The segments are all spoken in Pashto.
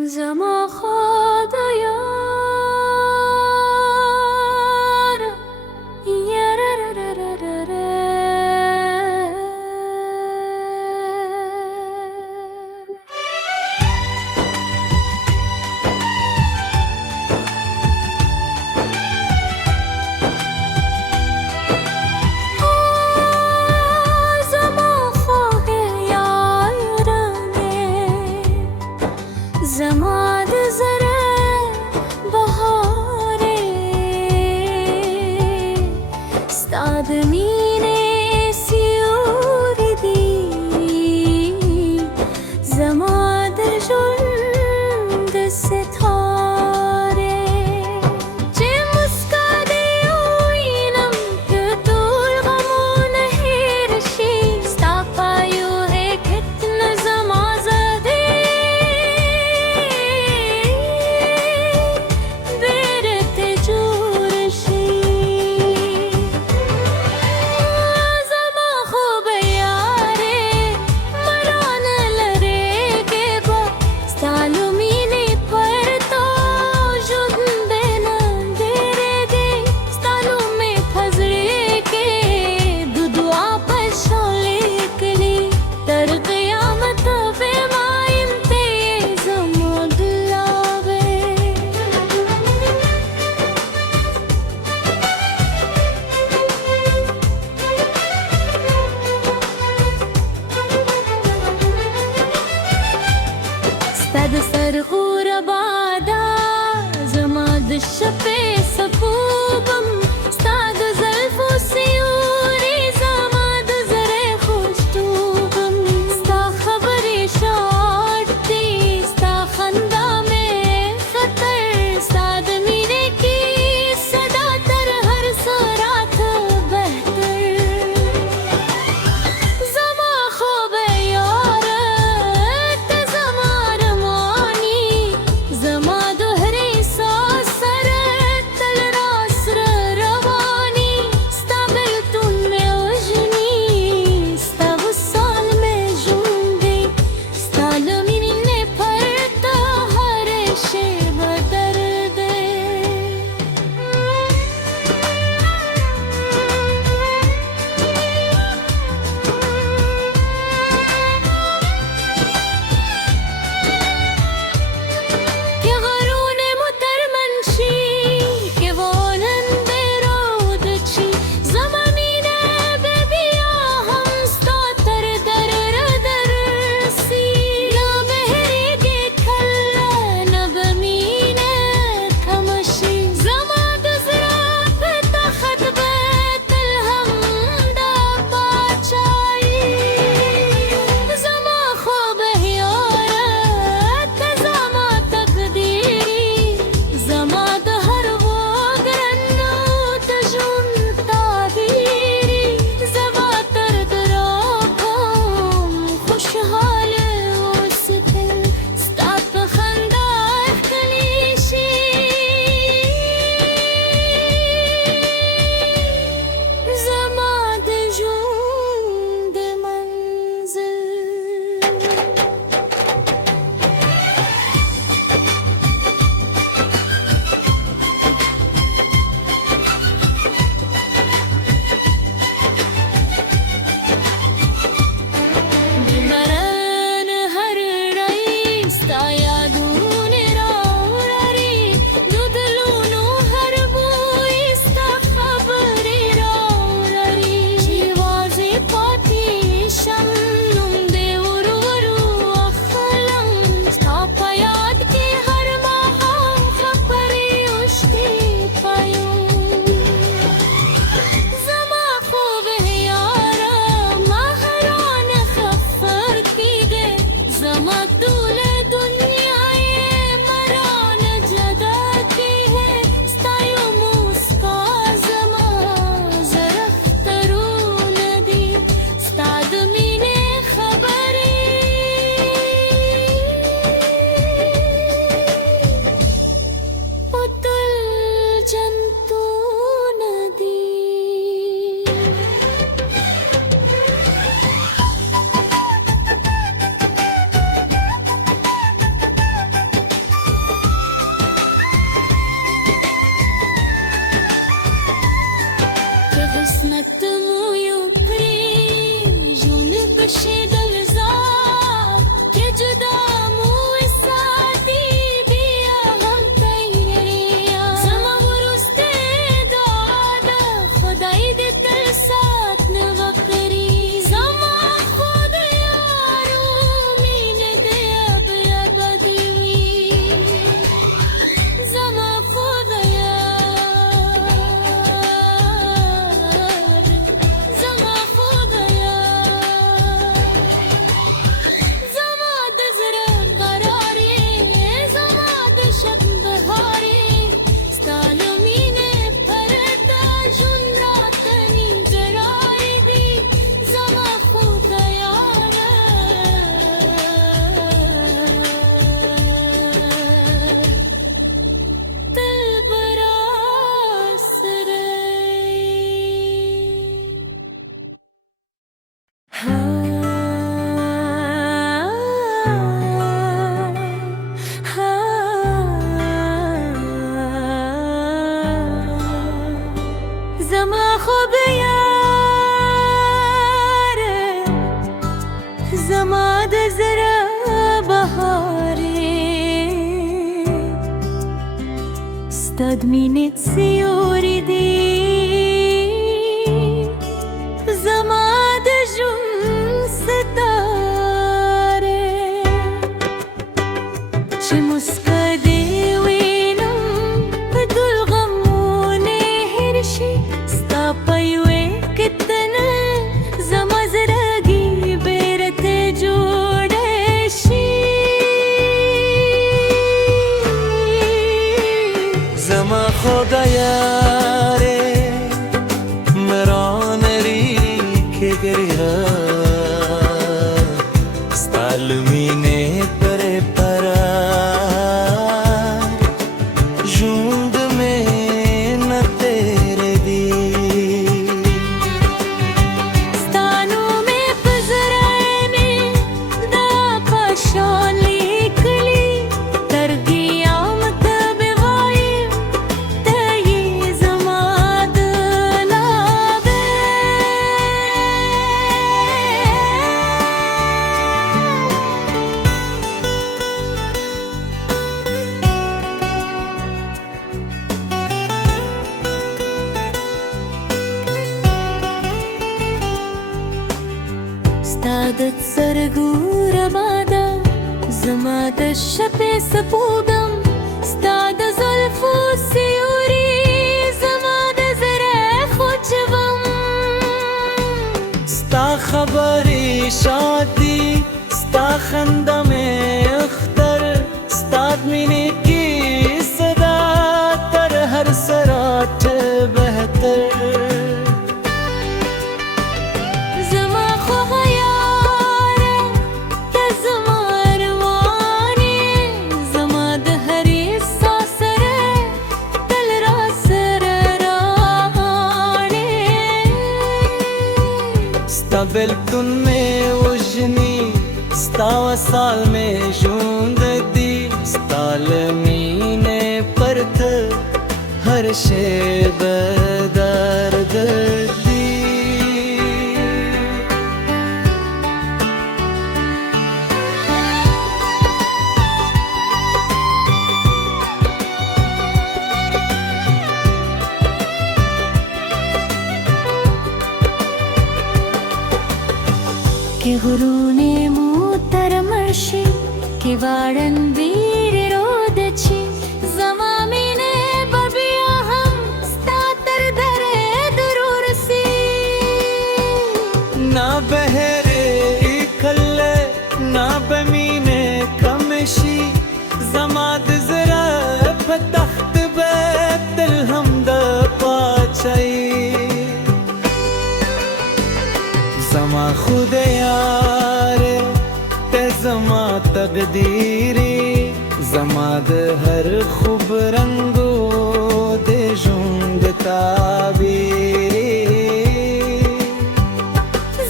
زما خود یار یاراراراراره. زما خود یارانه زما دزره بهاره استاد مینه سیوری دی زما در جلد ستاره چه مسکاده اوینم که دور غمون هیرشی ستا پایو ہے کتن زما زده بیرت جورشی زما خوب یاره مران لره که گو ستالو مینه پر تو جد دینا دیره دی ستالو میں پھزرے کے دو دعا پر شولے کلی در قیامت بے مائم تے زما دلاوے ستاد سر غور بادا زما د شپې سکوبم ستاد زلفو سیوري زما د زړه خوشتوبم ستا خبرې شاعت دي ستا خندا مې خطر ستا د مینې کی صدا تر هر سرات بهتر زما خوب یار ته زما رمانی زما دوهری ساس سر تل راس ستادمینه سیوری دی زمان دجون ستاره چه مسکده وینم دل غمونه هرشی ستا پیوه کتنه زما زرگی بیرت جوڑشی زما خدا یاره مران ری که گریه ستالمینه پر پرار جوند میں نہ تیرے دی ستانو میں پزرائنے دا پاشان لیکلی تر قیامت بغائب تایی زمان دلابے ستادت سرگور بادا زما د شپې سپوږم ستا د زلفو سیوري زما د زړه خوچوم ستا خبری شادی ستا خنده میں اختر ستا مینه کی صدا تر ہر سراٹ بہتر زما خوږه یاره ته زما ارمان یې زما د هرې ساه سره تل راسره راغاړې ستا بلکن میں وجنی ستا وصال میں ژوند دی ستا لمینه پرت ہر شے بدرد دی که غرونه محترم شي که واړن ویر رود چی زما مینه به بیا هم ستا تر دره ضرور سی نہ بہرے کھلے نہ بمینے کمشی زماد زرا پتخت بیت دل حمد پاچائی زما خود یار تے زما تقدیری زما د ہر خوب رنگو دے ژوند تعبیری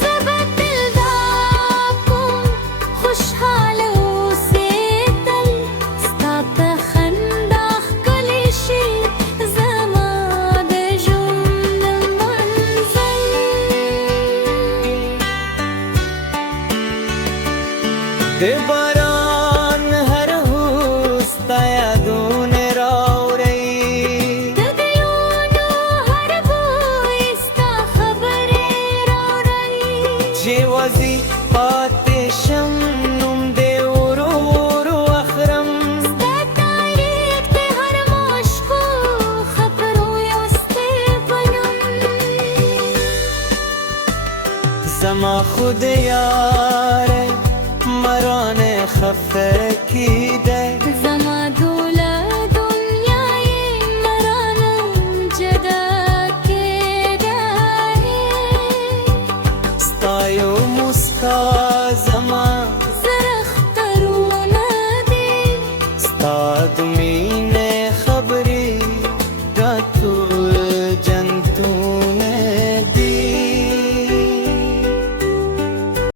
زبتل دا کوم خوشحاله اوسېدل ستا په خندا ښکلی شي زما د ژوند منزل دے باران ہر ہوستا یادون راو رئی د دیونو هر بوی ستا خبرې راوړی جے وزی پاتے شم نم دے ورو ورو اخرم ستا تاریخ د هر مشکو خبرو یوستی بنم زما خود یار مران خفه کی دے زما دوله دنیای مرانم جدا کېدای ستایو مسکا زما زرخترونه دي ستا دمی